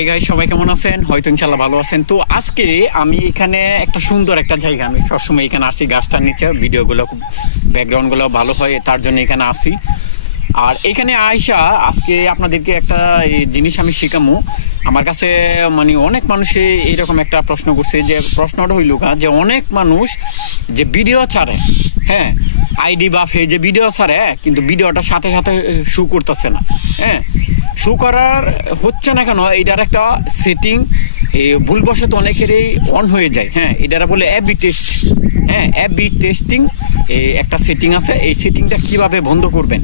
Hi guys, সবাই কেমন আছেন? হয়তো ইনশাআল্লাহ ভালো আছেন। তো আজকে আমি এখানে একটা সুন্দর একটা জায়গা, আমি সবসময় এখানে আসি গাছটার নিচে, ভিডিওগুলো খুব ব্যাকগ্রাউন্ডগুলো ভালো হয় তার জন্য এখানে আসি। আর এখানে আয়সা আজকে আপনাদেরকে একটা জিনিস আমি শেখামো। আমার কাছে মানে অনেক মানুষে এইরকম একটা প্রশ্ন করছে, যে প্রশ্নটা হইল যে অনেক মানুষ যে ভিডিও ছাড়ে, হ্যাঁ আইডি বা পেজে ভিডিও ছাড়ে, কিন্তু ভিডিওটার সাথে সাথে শু করতেছে না। হ্যাঁ, শু করার হচ্ছে না কেন? এটার একটা সেটিং ভুলবশত অনেকেরই অন হয়ে যায়। হ্যাঁ, এটারা বলে এবি টেস্ট। হ্যাঁ, এবি টেস্টিং একটা সেটিং আছে। এই সেটিংটা কিভাবে বন্ধ করবেন?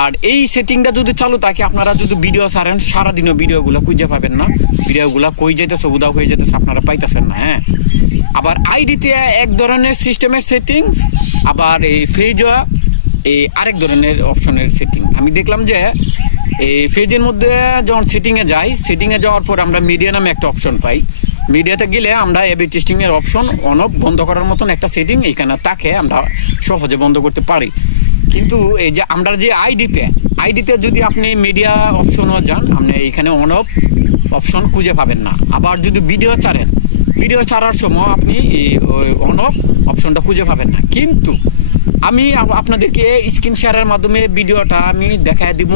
আর এই সেটিংটা যদি চালু থাকে, আপনারা যদি ভিডিও ছাড়েন সারাদিনও ভিডিওগুলো খুঁজে পাবেন না, ভিডিওগুলো কই যেতেছে, উদাও হয়ে যেতেছে, আপনারা পাইতেছেন না। হ্যাঁ, আবার আইডিতে এক ধরনের সিস্টেমের সেটিংস, আবার এই ফেজও এই আরেক ধরনের অপশনের সেটিং। আমি দেখলাম যে এই ফেজের মধ্যে যখন সেটিংয়ে যাই, সেটিংয়ে যাওয়ার পর আমরা মিডিয়া নামে একটা অপশন পাই। মিডিয়াতে গেলে আমরা এবি টেস্টিং এর অপশন অন অফ বন্ধ করার মতন একটা সেটিং এখানে তাকে আমরা সহজে বন্ধ করতে পারি। কিন্তু এই যে আমরা যে আইডিতে যদি আপনি মিডিয়া অপশনও যান, আপনি এখানে অন অফ অপশন খুঁজে পাবেন না। আবার যদি ভিডিও ছাড়ার সময় আপনি অন অফ অপশনটা খুঁজে পাবেন না। কিন্তু আমি আপনাদেরকে স্ক্রিন শেয়ারের মাধ্যমে ভিডিওটা আমি দেখায় দিব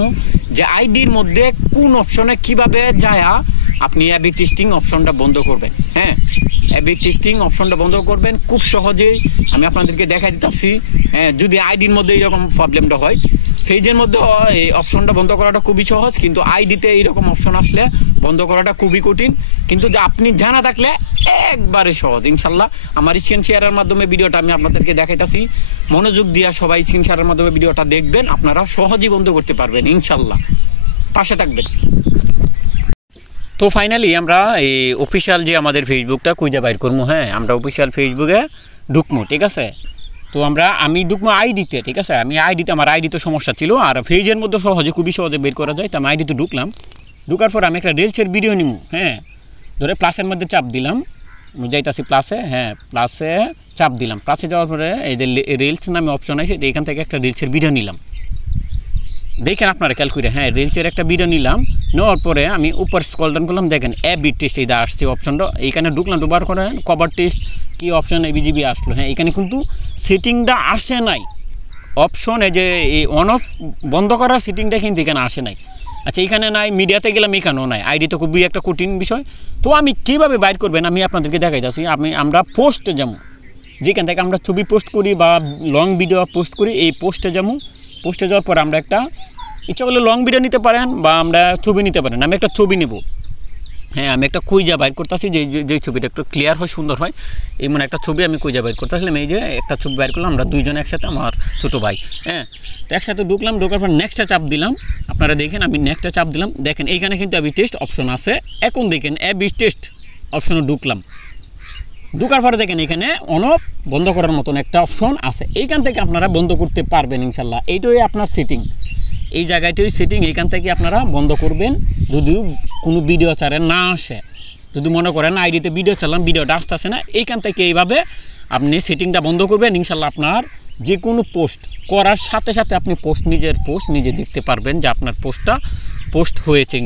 যে আইডির মধ্যে কোন অপশনে কিভাবে যায় আপনি এবি টেস্টিং অপশনটা বন্ধ করবেন। হ্যাঁ, এবি টেস্টিং অপশনটা বন্ধ করবেন খুব সহজেই আমি আপনাদেরকে দেখাই দিতেছি। হ্যাঁ, যদি আইডির মধ্যে এইরকম প্রবলেমটা হয়, পেজের মধ্যে এই অপশনটা বন্ধ করাটা খুবই সহজ, কিন্তু আইডিতে এইরকম অপশন আসলে বন্ধ করাটা খুবই কঠিন। কিন্তু আপনি জানা থাকলে একবারে সহজ ইনশাল্লাহ। আমার স্ক্রিন শেয়ারের মাধ্যমে ভিডিওটা আমি আপনাদেরকে দেখাইতেছি, মনোযোগ দিয়ে সবাই স্ক্রিন শেয়ারের মাধ্যমে ভিডিওটা দেখবেন, আপনারা সহজেই বন্ধ করতে পারবেন ইনশাল্লাহ। পাশে থাকবেন। তো ফাইনালি আমরা এই অফিসিয়াল যে আমাদের ফেসবুকটা খুঁজে বাইর করবো। হ্যাঁ, আমরা অফিসিয়াল ফেসবুকে ঢুকবো, ঠিক আছে? তো আমি ঢুকবো আইডিতে, ঠিক আছে? আমার আইডিতে সমস্যা ছিল, আর পেজের মধ্যে খুবই সহজে বের করা যায়। তো আমি আইডিতে ঢুকলাম, ঢুকার পর আমি একটা রিলসের ভিডিও নিব। হ্যাঁ, ধরে প্লাসের মধ্যে চাপ দিলাম, যাইতাছি প্লাসে। হ্যাঁ, প্লাসে চাপ দিলাম। প্লাসে যাওয়ার পরে এই যে রিলস নামে অপশন আছে, এখান থেকে একটা রিলসের ভিডিও নিলাম। দেখেন আপনারা খেয়াল করে। হ্যাঁ, রিলসের একটা ভিডিও নিলাম, নেওয়ার পরে আমি উপর স্ক্রল ডাউন করলাম, দেখেন এবি টেস্ট এটা আসছে অপশনটা। এইখানে ঢুকলাম, ঢুকার করে কভার টেস্ট কি অপশন এবিজিবি আসলো। হ্যাঁ, এখানে কিন্তু সেটিংটা আসে নাই অপশন, এই যে এই অন অফ বন্ধ করার সেটিংটা কিন্তু এখানে আসে নাই। আচ্ছা, এখানে নাই, মিডিয়াতে গেলাম, এখানেও নাই। আইডি তো খুবই একটা কঠিন বিষয়। তো আমি কীভাবে বাইর করবেন আমি আপনাদেরকে দেখাইতেছি। আমরা পোস্টে যাবো, যেখান থেকে আমরা ছবি পোস্ট করি বা লং ভিডিও পোস্ট করি, এই পোস্টে যাবো। পোস্টে যাওয়ার পর আমরা একটা ইচ্ছা করলে লং ভিডিও নিতে পারেন বা আমরা ছবি নিতে পারেন। আমি একটা ছবি নেব। হ্যাঁ, আমি একটা কুইজা বাইর করতেছি, যে ছবিটা একটু ক্লিয়ার হয়, সুন্দর হয়, এমন একটা ছবি আমি কুইজা বাইর করতেছিলাম। এই যে একটা ছবি বাইর করলাম, আমরা দুইজন একসাথে, আমার ছোটো ভাই। হ্যাঁ, তো একসাথে ঢুকলাম, ঢোকার পর নেক্সটটা চাপ দিলাম। আপনারা দেখেন আমি নেক্সটটা চাপ দিলাম, দেখেন এইখানে কিন্তু এবি টেস্ট অপশন আছে। এখন দেখেন এবি টেস্ট অপশনে ঢুকলাম, ঢুকার পরে দেখেন এখানে অন অফ বন্ধ করার মতন একটা অপশন আছে। এইখান থেকে আপনারা বন্ধ করতে পারবেন ইনশাল্লাহ। এইটাই আপনার সেটিং, এই জায়গাটাই সেটিং। এইখান থেকে আপনারা বন্ধ করবেন যদি কোনো ভিডিও ছাড়েন না আসে। যদি মনে করেন আইডিতে ভিডিও চালান, ভিডিওটা আসতেছে না, এইখান থেকে এইভাবে আপনি সেটিংটা বন্ধ করবেন ইনশাল্লাহ। আপনার যে কোনো পোস্ট করার সাথে সাথে আপনি নিজের পোস্ট নিজে দেখতে পারবেন যে আপনার পোস্টটা পোস্ট হয়েছে।